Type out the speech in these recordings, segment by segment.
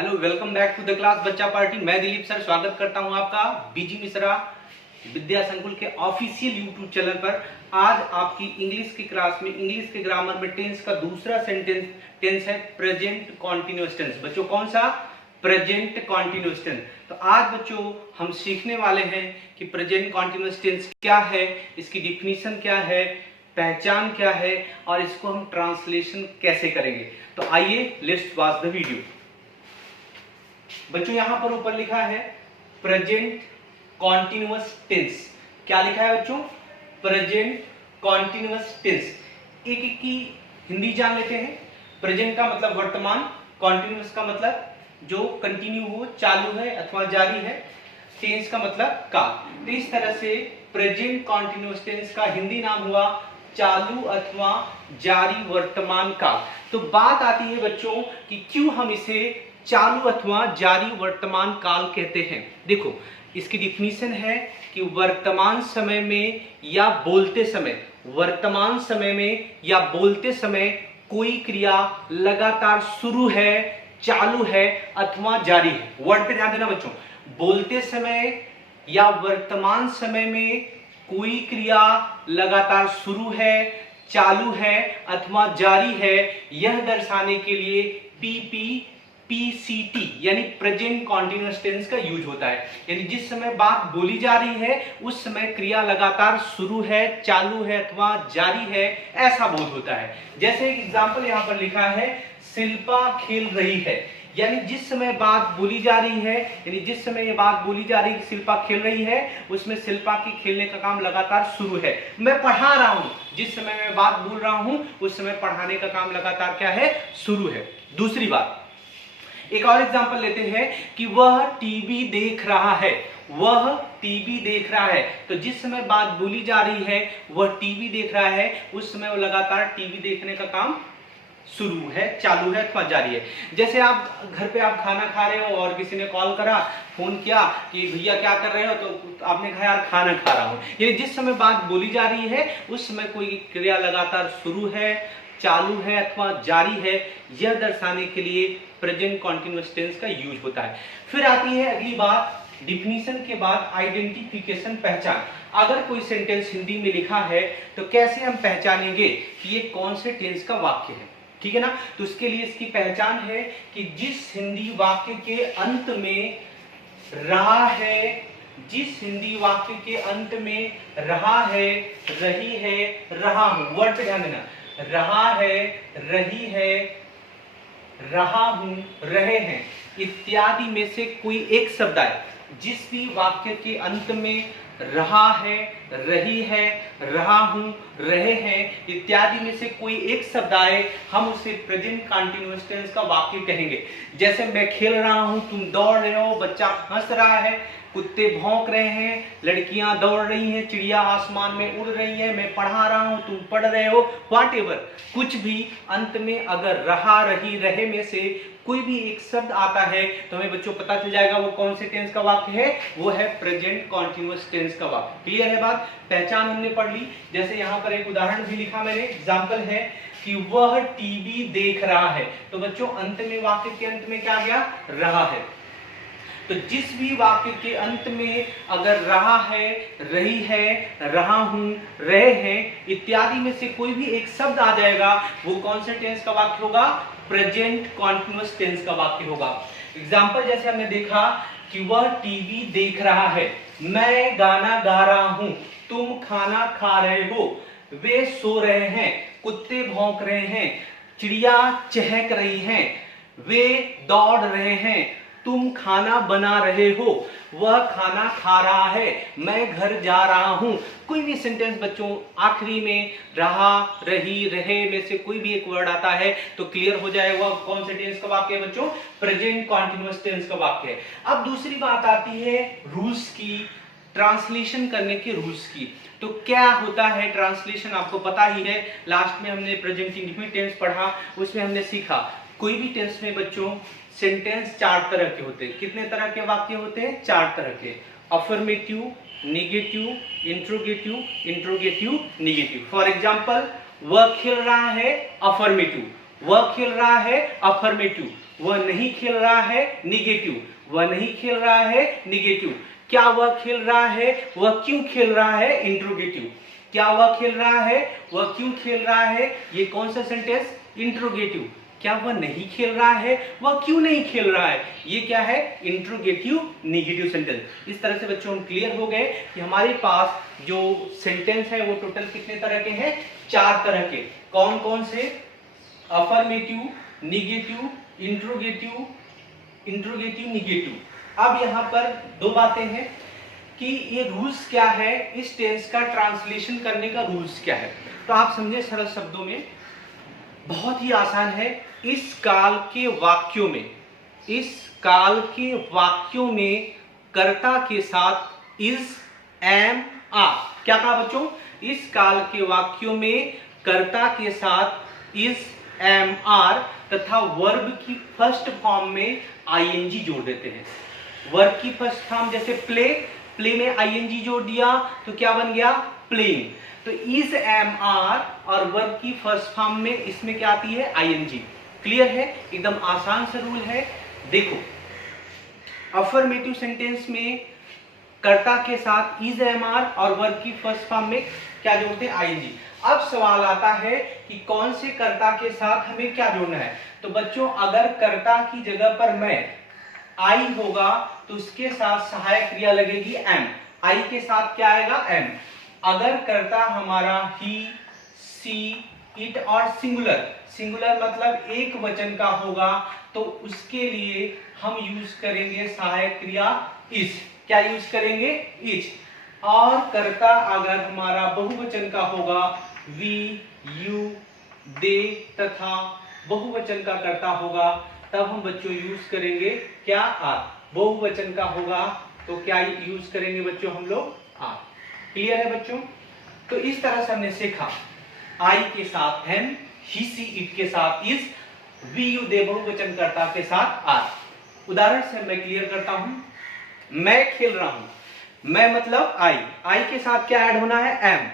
Hello, welcome back to the class बच्चा party. मैं Dilip sir स्वागत करता हूं आपका बीजी मिश्रा विद्या संकुल के ऑफिशियल यूट्यूब चैनल पर। आज आपकी इंग्लिश की क्लास में इंग्लिश के ग्रामर में टेंस का दूसरा टेंस है प्रेजेंट कॉन्टिन्यूअस टेंस। बच्चों कौन सा? Present continuous tense. तो आज बच्चों हम सीखने वाले हैं कि प्रेजेंट कॉन्टिन्यूअस टेंस क्या है, इसकी डिफिनीशन क्या है, पहचान क्या है और इसको हम ट्रांसलेशन कैसे करेंगे। तो आइए लेट्स वॉच द वीडियो। बच्चों यहां पर ऊपर लिखा है प्रेजेंट कॉन्टिन्यूअस टेंस। क्या लिखा है बच्चों? Present continuous tense. एक एक की हिंदी जान लेते हैं। प्रेजेंट का मतलब वर्तमान, कॉन्टिन्यूअस का मतलब जो कंटिन्यू हो, चालू है अथवा जारी है, टेंस का मतलब काल। तो इस तरह से प्रेजेंट कॉन्टिन्यूअस टेंस का हिंदी नाम हुआ चालू अथवा जारी वर्तमान काल। तो बात आती है बच्चों कि क्यों हम इसे चालू अथवा जारी वर्तमान काल कहते हैं। देखो इसकी डिफिनीशन है कि वर्तमान समय में या बोलते समय, वर्तमान समय में या बोलते समय कोई क्रिया लगातार शुरू है, चालू है अथवा जारी है। वर्ड पे ध्यान देना बच्चों। बोलते समय या वर्तमान समय में कोई क्रिया लगातार शुरू है, चालू है अथवा जारी है, यह दर्शाने के लिए पीसीटी यानी प्रेजेंट कॉन्टिन्यूअस टेंस का यूज होता है। यानी जिस समय बात बोली जा रही है उस समय क्रिया लगातार शुरू है, चालू है अथवा जारी है, ऐसा बोध होता है। जैसे एक एग्जांपल यहां पर लिखा है, शिल्पा खेल रही है। यानी जिस समय बात बोली जा रही है, यानी जिस समय ये बात बोली जा रही है शिल्पा खेल रही है, उसमें शिल्पा के खेलने का काम लगातार शुरू है। मैं पढ़ा रहा हूं, जिस समय मैं बात बोल रहा हूं उस समय पढ़ाने का काम लगातार क्या है? शुरू है। दूसरी बात, एक और एग्जांपल लेते हैं कि वह टीवी देख रहा है। वह टीवी देख रहा है, तो जिस समय बात बोली जा रही है वह टीवी देख रहा है, उस समय वो लगातार टीवी देखने का काम शुरू है, चालू है अथवा जारी है। जैसे आप घर पे आप खाना खा रहे हो और किसी ने कॉल करा, फोन किया कि भैया क्या कर रहे हो, तो आपने कहा यार खाना खा रहा हूं। यानी जिस समय बात बोली जा रही है उस समय कोई क्रिया लगातार शुरू है, चालू है अथवा जारी है, यह दर्शाने के लिए प्रेजेंट कॉन्टिन्यूअस टेंस का यूज होता है। फिर आती है अगली बात, डिफिनीशन के बाद आइडेंटिफिकेशन, पहचान। अगर कोई सेंटेंस हिंदी में लिखा है तो कैसे हम पहचानेंगे कि ये कौन से टेंस का वाक्य है, ठीक है ना? तो उसके लिए इसकी पहचान है कि जिस हिंदी वाक्य के अंत में रहा है, जिस हिंदी वाक्य के अंत में रहा है, रही है, रहा हूं, वर्ड पे ध्यान देना, रहा है, रही है, रहा हूं, रहे हैं इत्यादि में से कोई एक शब्द आए। जिस भी वाक्य के अंत में रहा है, रही है, रहा हूं, रहे हैं इत्यादि में से कोई एक शब्द आए, हम उसे प्रेजेंट कॉन्टिन्यूअस टेंस का वाक्य कहेंगे। जैसे मैं खेल रहा हूं, तुम दौड़ रहे हो, बच्चा हंस रहा है, कुत्ते भौंक रहे हैं, लड़कियां दौड़ रही हैं, चिड़िया आसमान में उड़ रही है, मैं पढ़ा रहा हूं, तुम पढ़ रहे हो, व्हाटएवर, कुछ भी अंत में अगर रहा, रही, रहे में से कोई भी एक शब्द आता है तो हमें बच्चों पता चल जाएगा वो कौन से टेंस का वाक्य है। वो है प्रेजेंट कॉन्टिन्यूअस टेंस का वाक्य। क्लियर है बात? पहचान हमने पढ़ ली। जैसे यहां पर एक उदाहरण भी लिखा मैंने, एग्जाम्पल है कि वह टीवी देख रहा है। तो बच्चों अंत में, वाक्य के अंत में क्या आ गया? रहा है। तो जिस भी वाक्य के अंत में अगर रहा है, रही है, रहा हूं, रहे हैं इत्यादि में से कोई भी एक शब्द आ जाएगा, वो कौन से टेंस का वाक्य होगा? प्रेजेंट कॉन्टिन्यूअस टेंस का वाक्य होगा। एग्जाम्पल जैसे हमने देखा कि वह टीवी देख रहा है, मैं गाना गा रहा हूं, तुम खाना खा रहे हो, वे सो रहे हैं, कुत्ते भौंक रहे हैं, चिड़िया चहक रही हैं, वे दौड़ रहे हैं, तुम खाना बना रहे हो, वह खाना खा रहा है, मैं घर जा रहा हूं। कोई भी सेंटेंस बच्चों आखिरी में रहा, रही, रहे में से कोई भी एक वर्ड आता है तो क्लियर हो जाएगा कौन से टेंस का वाक्य है बच्चों? प्रेजेंट कॉन्टिन्यूअस टेंस का वाक्य है। अब दूसरी बात आती है रूल्स की, ट्रांसलेशन करने के रूल्स की। तो क्या होता है ट्रांसलेशन, आपको पता ही है। लास्ट में हमने प्रेजेंट इंडेफिनिट टेंस पढ़ा, उसमें हमने सीखा कोई भी टेंस में बच्चों सेंटेंस चार तरह के होते हैं। कितने तरह के वाक्य होते हैं? चार तरह के। Affirmative, negative, interrogative, interrogative, negative. For example, वह खेल रहा है, अफर्मेटिव, वह खेल रहा है, अफर्मेटिव, वह नहीं खेल रहा है, निगेटिव, वह नहीं खेल रहा है, निगेटिव। क्या वह खेल रहा है, वह क्यों खेल रहा है, इंट्रोगेटिव। क्या वह खेल रहा है, वह क्यों खेल रहा है, ये कौन सा सेंटेंस, इंट्रोगेटिव। क्या वह नहीं खेल रहा है, वह क्यों नहीं खेल रहा है, ये क्या है, इंट्रोगेटिव निगेटिव सेंटेंस। इस तरह से बच्चों हम क्लियर हो गए कि हमारे पास जो सेंटेंस है वो टोटल कितने तरह के हैं, 4 तरह के। कौन कौन से, अफर्मेटिव, निगेटिव, इंट्रोगेटिव, निगेटिव। अब यहाँ पर 2 बातें हैं कि ये रूल्स क्या है, इस टेंस का ट्रांसलेशन करने का रूल्स क्या है। तो आप समझे सरल शब्दों में, बहुत ही आसान है। इस काल के वाक्यों में, इस काल के वाक्यों में कर्ता के साथ इज, एम, आर। क्या कहा बच्चों, इस काल के वाक्यों में कर्ता के साथ इज, एम, आर तथा वर्ब की फर्स्ट फॉर्म में आईएनजी जोड़ देते हैं। वर्ब की फर्स्ट फॉर्म जैसे प्ले, प्ले में आईएनजी जोड़ दिया तो क्या बन गया, प्लेइंग। तो इज, एम, आर और वर्ब की फर्स्ट फॉर्म में इसमें क्या आती है, आईएनजी। क्लियर है, एकदम आसान सा रूल है। देखो, अफर्मेटिव सेंटेंस में कर्ता के साथ इज, एम, आर और वर्ब की फर्स्ट फॉर्म में क्या जोड़ते हैं, आईएनजी। अब सवाल आता है कि कौन से कर्ता के साथ हमें क्या जोड़ना है। तो बच्चों, अगर कर्ता की जगह पर मैं, आई होगा तो उसके साथ सहायक क्रिया लगेगी एम। आई के साथ क्या आएगा, एम। अगर कर्ता हमारा ही, सी, इट और सिंगुलर, सिंगुलर मतलब एक वचन का होगा तो उसके लिए हम यूज करेंगे सहायक क्रिया इज। क्या यूज करेंगे, इज। और कर्ता अगर हमारा बहुवचन का होगा, वी, यू, दे तथा बहुवचन का कर्ता होगा तब हम बच्चों यूज करेंगे क्या, आर। बहुवचन का होगा तो क्या यूज करेंगे बच्चों हम लोग, आर। क्लियर है बच्चों। तो इस तरह से हमने सीखा, आई के साथ एम, ही, सी, इट के साथ इज, वी, यू, दे बहुवचन कर्ता के साथ आर। उदाहरण से मैं क्लियर करता हूं। मैं खेल रहा हूं, मैं मतलब आई, आई के साथ क्या ऐड होना है, एम।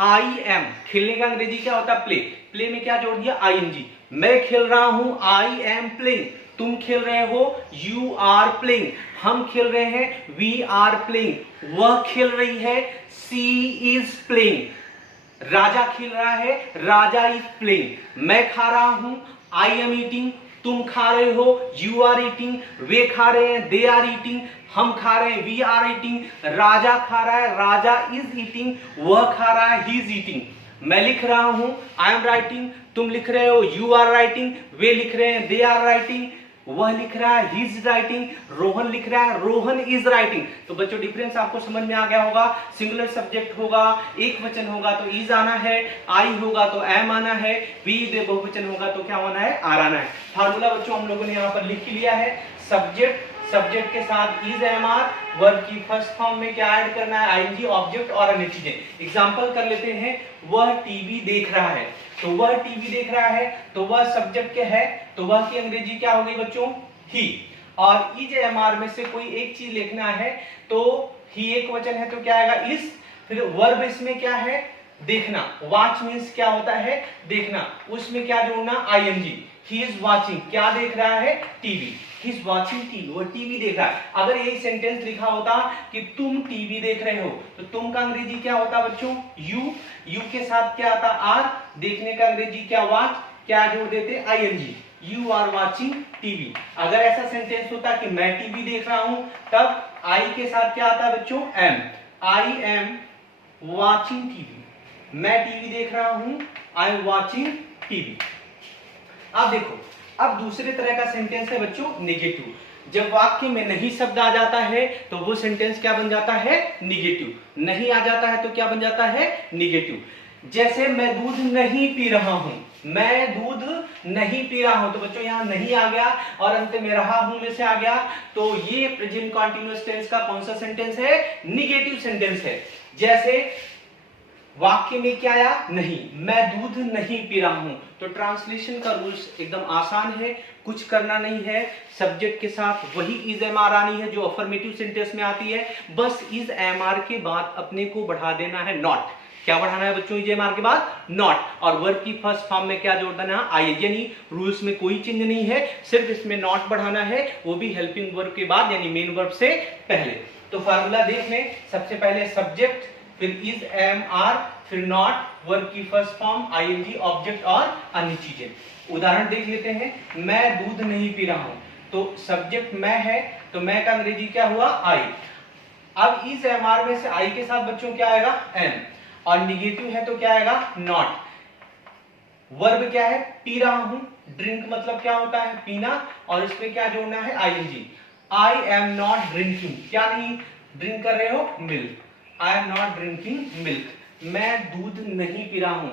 आई एम, खेलने का अंग्रेजी क्या होता है, प्ले। प्ले में क्या जोड़ दिया, आईएनजी। मैं खेल रहा हूं, आई एम प्लेइंग। तुम खेल रहे हो, यू आर प्लेइंग। हम खेल रहे हैं, वी आर प्लेइंग। वह खेल रही है, सी इज प्लेइंग। राजा खेल रहा है, राजा इज प्लेइंग। मैं खा रहा हूं, आई एम ईटिंग। तुम खा रहे हो, यू आर ईटिंग। वे खा रहे हैं, दे आर ईटिंग। हम खा रहे हैं, वी आर ईटिंग। राजा खा रहा है, राजा इज ईटिंग। वह खा रहा है, ही इज ईटिंग। मैं लिख रहा हूं, आई एम राइटिंग। तुम लिख रहे हो, यू आर राइटिंग। वे लिख रहे हैं, दे आर राइटिंग। वह लिख रहा है, ही इज राइटिंग। रोहन लिख रहा है, रोहन इज राइटिंग। तो बच्चों डिफरेंस आपको समझ में आ गया होगा। सिंगुलर सब्जेक्ट होगा, एक वचन होगा तो इज आना है, आई होगा तो एम आना है, वी दे बहुवचन होगा तो क्या होना है, आर आना है। फार्मूला बच्चों हम लोगों ने यहाँ पर लिख लिया है। सब्जेक्ट, सब्जेक्ट के साथ इज, एम, आर। वर्ब की फर्स्ट फॉर्म में क्या ऐड करना है, आईएनजी, ऑब्जेक्ट और अन्य चीजें। एग्जांपल कर लेते हैं। वह टीवी देख रहा है, तो वह टीवी देख रहा है तो वह सब्जेक्ट के है तो वह की अंग्रेजी क्या होगी बच्चों, ही। और इज, एम, आर में से कोई एक चीज लिखना है तो ही एक वचन है तो क्या आएगा, इज। फिर वर्ब इसमें क्या है, देखना। वॉच मीन्स क्या होता है, देखना। उसमें क्या जोड़ना, आईएनजी। ही इज वॉचिंग, क्या देख रहा है, TV. He is watching TV, वो टीवी देख रहा है। अगर यही सेंटेंस लिखा होता कि तुम टीवी देख रहे हो तो तुम का अंग्रेजी क्या होता बच्चों, यू। यू के साथ क्या आता, आर। देखने का अंग्रेजी क्या, वॉच। क्या जोड़ देते, ING. You are watching TV. अगर ऐसा सेंटेंस होता कि मैं टीवी देख रहा हूं तब आई के साथ क्या आता बच्चों, am. I am watching TV. मैं टीवी देख रहा हूं, आई एम वॉचिंग टीवी। अब देखो, अब दूसरे तरह का सेंटेंस है बच्चों, नेगेटिव। जब वाक्य में नहीं शब्द आ जाता है तो वो सेंटेंस क्या बन जाता है, निगेटिव। नहीं आ जाता है तो क्या बन जाता है, निगेटिव। जैसे मैं दूध नहीं पी रहा हूं, मैं दूध नहीं पी रहा हूं, तो बच्चों यहां नहीं आ गया और अंत में रहा हूं में से आ गया, तो ये प्रेजेंट कंटीन्यूअस टेंस का कौन सा सेंटेंस है, निगेटिव सेंटेंस है। जैसे वाक्य में क्या आया, नहीं, मैं दूध नहीं पी रहा हूं। तो ट्रांसलेशन का रूल्स एकदम आसान है, कुछ करना नहीं है। सब्जेक्ट के साथ वही इज, एम, आर आनी है जो अफर्मेटिव सेंटेंस में आती है। बस इज, एम, आर के बाद अपने को बढ़ा देना है नॉट। क्या बढ़ाना है बच्चों ईजेएमआर के बाद? नॉट। और वर्ब की फर्स्ट फॉर्म में क्या जोड़ना है? आई, यानी रूल्स में कोई चेंज नहीं है, सिर्फ इसमें नॉट बढ़ाना है, वो भी हेल्पिंग वर्ब के बाद यानी मेन वर्ब से पहले। तो फार्मूला देख लें, सबसे पहले सब्जेक्ट, फिर इज एम आर, फिर नॉट, वर्ब की फर्स्ट फॉर्म, आईएनजी, ऑब्जेक्ट और अन्य चीजें। उदाहरण देख लेते हैं, मैं दूध नहीं पी रहा हूं, तो सब्जेक्ट मैं है, तो मैं का अंग्रेजी क्या हुआ? आई। अब इस एम आर में से आई के साथ बच्चों क्या आएगा? एम, और निगेटिव है तो क्या आएगा? नॉट। वर्ब क्या है? पी रहा हूं, ड्रिंक मतलब क्या होता है? पीना, और इसमें क्या जोड़ना है? ING. I am not drinking, क्या नहीं ड्रिंक कर रहे हो? Milk. I am not drinking milk, मैं दूध नहीं पी रहा हूं,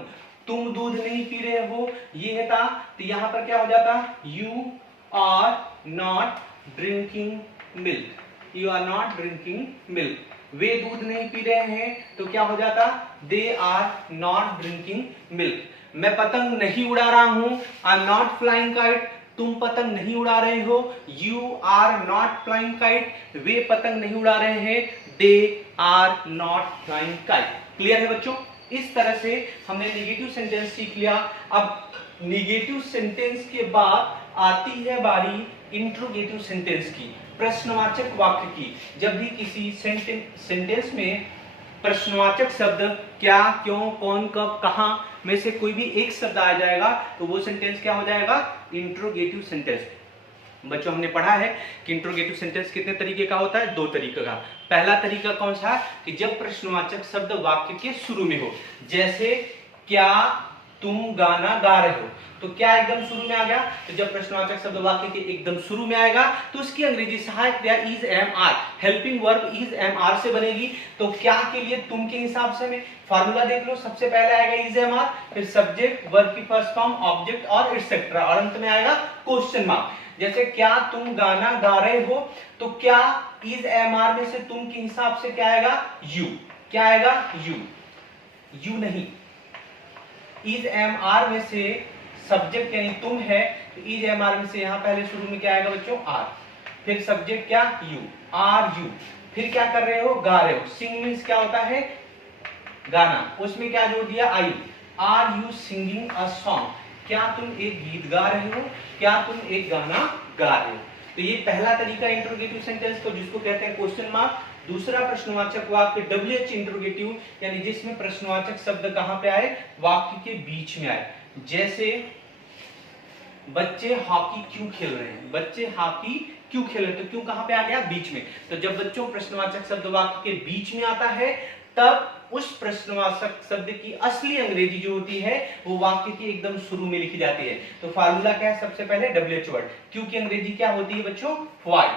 तुम दूध नहीं पी रहे हो, ये था, तो यहां पर क्या हो जाता? You are not drinking milk, you are not drinking milk. वे दूध नहीं पी रहे हैं, तो क्या हो जाता? They are not drinking milk. मैं पतंग नहीं उड़ा रहा हूं, I am not flying kite, तुम पतंग नहीं उड़ा रहे हो, you are not flying kite, वे पतंग नहीं उड़ा रहे हैं, they are not flying kite. Clear है बच्चों? इस तरह से हमने नेगेटिव सेंटेंस सीख लिया। अब नेगेटिव सेंटेंस के बाद आती है बारी इंट्रोगेटिव सेंटेंस की, प्रश्नवाचक वाक्य की। जब भी किसी सेंटेंस में प्रश्नवाचक शब्द क्या, क्यों, कौन, कब, कहां में से कोई भी एक शब्द आ जाएगा, तो वो सेंटेंस क्या हो जाएगा? Interrogative sentence. बच्चों हमने पढ़ा है कि इंट्रोगेटिव सेंटेंस कितने तरीके का होता है? 2 तरीके का। पहला तरीका कौन सा है? कि जब प्रश्नवाचक शब्द वाक्य के शुरू में हो, जैसे क्या तुम गाना गा रहे हो, तो क्या एकदम शुरू में आ गया, तो जब प्रश्नवाचक शब्द वाक्य के एकदम शुरू में आएगा तो उसकी अंग्रेजी सहायक क्रिया is am are, helping verb is am are से बनेगी। तो क्या के लिए तुम के हिसाब से में फार्मूला देख लो, सबसे पहले आएगा इज एम आर, फिर सब्जेक्ट, वर्ब की फर्स्ट फॉर्म, ऑब्जेक्ट और एटसेट्रा, और अंत में आएगा क्वेश्चन मार्क। जैसे क्या तुम गाना गा रहे हो, तो क्या इज एम आर में से तुम के हिसाब से क्या आएगा? यू। क्या आएगा? यू। यू नहीं, इज एम आर में से सब्जेक्ट यानी तुम है, तो इज एम आर में से यहां पहले शुरू में क्या आएगा बच्चों? आर, फिर सब्जेक्ट क्या? यू, आर यू, फिर क्या कर रहे हो? गा रहे हो। सिंग मीन्स क्या होता है? गाना, उसमें क्या जोड़ दिया? I. Are you singing a song, क्या तुम एक गीत गा रहे हो, क्या तुम एक गाना गा रहे हो। तो ये पहला तरीका इंट्रोगेटिव सेंटेंस को, जिसको कहते हैं क्वेश्चन मार्क। दूसरा प्रश्नवाचक वाक्य WH इंट्रोगेटिव, यानी जिसमें प्रश्नवाचक शब्द कहां पे आए? वाक्य के बीच में आए। जैसे बच्चे हॉकी क्यों खेल रहे हैं, बच्चे हॉकी क्यों खेल रहे हैं, तो क्यों कहां पे आ गया? बीच में। तो जब बच्चों प्रश्नवाचक शब्द वाक्य के बीच में आता है, तब उस प्रश्नवाचक शब्द की असली अंग्रेजी जो होती है वो वाक्य के एकदम शुरू में लिखी जाती है। तो फार्मूला क्या है? सबसे पहले WH वर्ड, क्यों की अंग्रेजी क्या होती है बच्चों? व्हाई।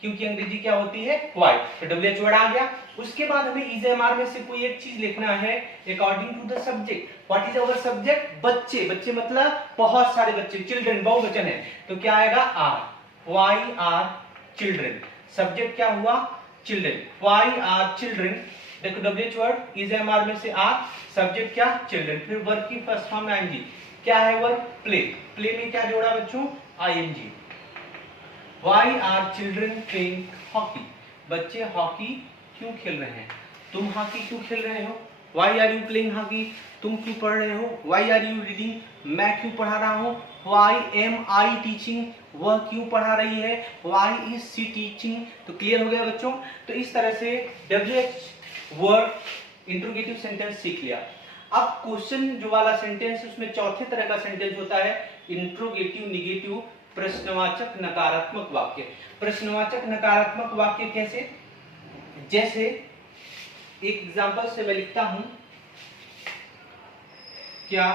क्यों की अंग्रेजी क्या होती है? व्हाई। तो WH वर्ड आ गया। उसके बाद हमें इज एम आर में से कोई एक चीज लिखना है according to the subject. What is our subject? बच्चे। बच्चे मतलब बहुत सारे बच्चे, चिल्ड्रन बहुवचन है, तो क्या आएगा? Are, why are children. Subject क्या हुआ? Children, why are children. देखो WH word is am are में से आर, सब्जेक्ट क्या? चिल्ड्रन, फिर वर्ब की फर्स्ट फॉर्म आईएनजी। क्या है वर्ब? प्ले। प्ले में क्या जोड़ा बच्चों? ING. Why are children playing hockey? बच्चे हॉकी क्यों खेल रहे हैं? तुम हॉकी क्यों खेल रहे हो? Why are you playing hockey? तुम क्यों पढ़ रहे हो? Why are you reading? मैं क्यों पढ़ा रहा हूँ? Why am I teaching? वह क्यों पढ़ा रही है? Why is she teaching? तो क्लियर हो गया बच्चों। तो इस तरह से WH वर्ड इंट्रोगेटिव सेंटेंस सीख लिया। अब क्वेश्चन जो वाला सेंटेंस है उसमें चौथे तरह का सेंटेंस होता है इंट्रोगेटिव निगेटिव प्रश्नवाचक नकारात्मक वाक्य। प्रश्नवाचक नकारात्मक वाक्य कैसे? जैसे एक एग्जांपल से मैं लिखता हूं, क्या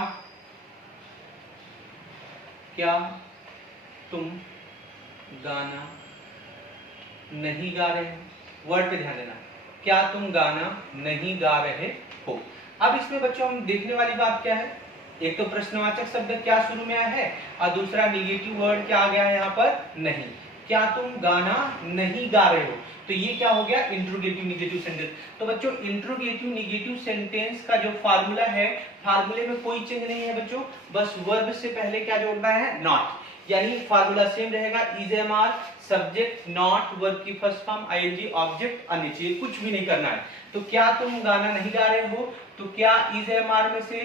तुम गाना नहीं गा रहे हो? वर्ड पे ध्यान देना, क्या तुम गाना नहीं गा रहे हो। अब इसमें बच्चों हम देखने वाली बात क्या है? एक तो प्रश्नवाचक शब्द क्या शुरू में आया है, और दूसरा निगेटिव वर्ड क्या आ गया है यहाँ पर? नहीं। क्या तुम गाना नहीं गा रहे हो, तो ये क्या हो गया? Interrogative negative sentence. तो बच्चों इंट्रोगेटिव निगेटिव सेंटेंस का जो फार्मूला है, फार्मूले में कोई चेंज नहीं है बच्चों, बस वर्ब से पहले क्या जोड़ना है? नॉट। यानी फार्मूला सेम रहेगा, is am are, subject not, verb की फर्स्ट फॉर्म आईएनजी, ऑब्जेक्ट आनी चाहिए, कुछ भी नहीं करना है। तो क्या तुम गाना नहीं गा रहे हो, तो क्या इज एम आर में से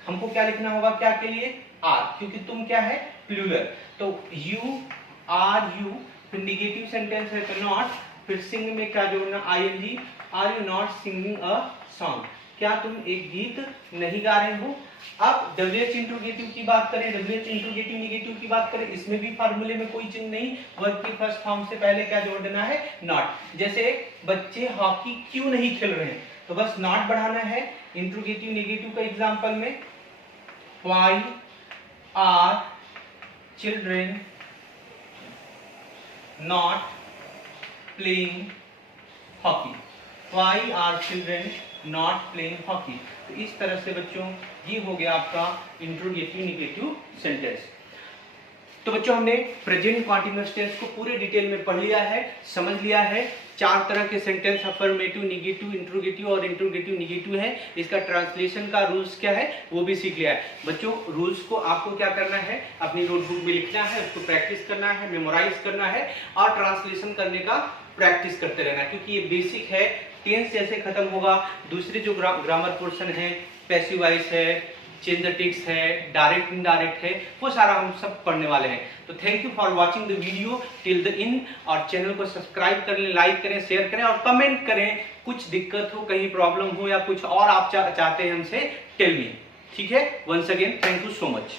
हमको क्या लिखना होगा, क्या के लिए, आर, क्योंकि तुम क्या है, प्लूरल। तो यू आर यू, फिर निगेटिव सेंटेंस है तो नॉट, फिर सिंग में क्या जोड़ना, ING, are you not singing a song, क्या तुम एक गीत नहीं गा रहे हो। अब WH इंट्रोगेटिव की बात करें, WH इंट्रोगेटिव निगेटिव की बात करें, इसमें भी फार्मूले में कोई चेंज नहीं, वर्ब की फर्स्ट फॉर्म से पहले क्या जोड़ देना है, नॉट। जैसे बच्चे हॉकी क्यों नहीं खेल रहे हैं, तो बस नॉट बढ़ाना है। इंट्रोगेटिव निगेटिव का एग्जांपल में, why are children not playing hockey, why are children not playing hockey. तो इस तरह से बच्चों ये हो गया आपका इंट्रोगेटिव निगेटिव सेंटेंस। तो बच्चों हमने प्रेजेंट कॉन्टिन्यूअस टेंस को पूरे डिटेल में पढ़ लिया है, समझ लिया है। 4 तरह के सेंटेंस अफर्मेटिव, निगेटिव, इंट्रोगेटिव और इंट्रोगेटिव निगेटिव है। इसका ट्रांसलेशन का रूल्स क्या है वो भी सीख लिया है। बच्चों रूल्स को आपको क्या करना है, अपनी नोटबुक में लिखना है, उसको प्रैक्टिस करना है, मेमोराइज करना है और ट्रांसलेशन करने का प्रैक्टिस करते रहना है, क्योंकि ये बेसिक है। टेंस जैसे खत्म होगा, दूसरे जो ग्रामर पोर्शन है, पैसिव वॉइस है, चेंज द टेक्स्ट है, डायरेक्ट इनडायरेक्ट है, वो सारा हम सब पढ़ने वाले हैं। तो thank you for watching the video till the in, और चैनल को सब्सक्राइब कर लें, लाइक करें, शेयर करें और कमेंट करें। कुछ दिक्कत हो, कहीं प्रॉब्लम हो या कुछ और आप चाहते हैं हमसे, टेल मी। ठीक है, once again thank you so much.